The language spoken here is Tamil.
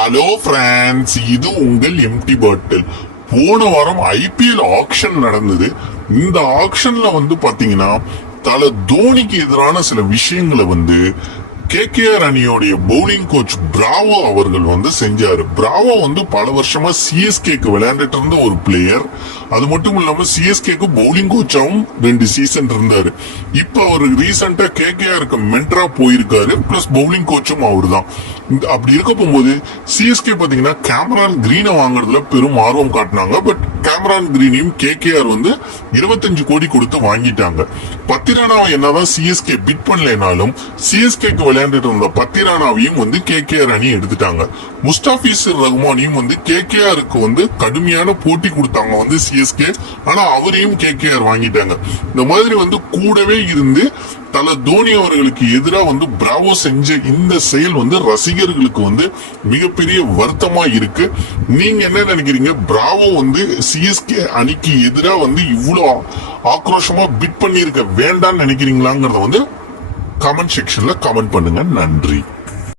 ஹலோ ஃப்ரெண்ட்ஸ், இது உங்கள் எம்டி பாட்டில். போன வாரம் ஐபிஎல் ஆக்ஷன் நடந்தது. இந்த ஆக்ஷன்ல பாத்தீங்கன்னா தல தோனிக்கு எதிரான சில விஷயங்களை கேகேஆர் அணியோடைய பவுலிங் கோச் பிராவோ அவர்கள் செஞ்சாரு. பிராவோ பல வருஷமா சிஎஸ்கேக்கு விளையாண்டுட்டு இருந்த ஒரு பிளேயர். அது மட்டும் இல்லாம சிஎஸ்கேக்கு பவுலிங் கோச்சாவும் 2 சீசன் இருந்தாரு. இப்ப அவர் ரீசெண்டா கேகேஆருக்கு மென்டரா போயிருக்காரு. பிளஸ் பவுலிங் கோச்சும் அவரு தான். அப்படி இருக்க போகும்போது சிஎஸ்கே பாத்தீங்கன்னா கேமரான் கிரீனை வாங்குறதுல பெரும் ஆர்வம் காட்டினாங்க. பட் கேமரான் கிரீனையும் கேகேஆர் 25 கோடி கொடுத்து வாங்கிட்டாங்க. பத்திரானாவை என்னதான் சிஎஸ்கே பிட் பண்ணலனாலும் சிஎஸ்கேக்கு விளையாண்டுட்டு இருந்த பத்திரானாவையும் கேகேஆர் அணி எடுத்துட்டாங்க. முஸ்டாபிசர் ரஹ்மானையும் கேகேஆருக்கு கடுமையான போட்டி கொடுத்தாங்க சிஎஸ்கே. ஆனா அவரையும் கேகேஆர் வாங்கிட்டாங்க. இந்த மாதிரி கூடவே இருந்து தல தோனி அவர்களுக்கு எதிராக பிராவோ செஞ்ச இந்த செயல் ரசிகர்களுக்கு மிகப்பெரிய வருத்தமா இருக்கு. நீங்க என்ன நினைக்கிறீங்க? பிராவோ சிஎஸ்கே அணிக்கு எதிராக இவ்வளவு ஆக்ரோஷமா பிட் பண்ணி இருக்க வேண்டாம்னு நினைக்கிறீங்களாங்கிறத கமெண்ட் செக்ஷன்ல கமெண்ட் பண்ணுங்க. நன்றி.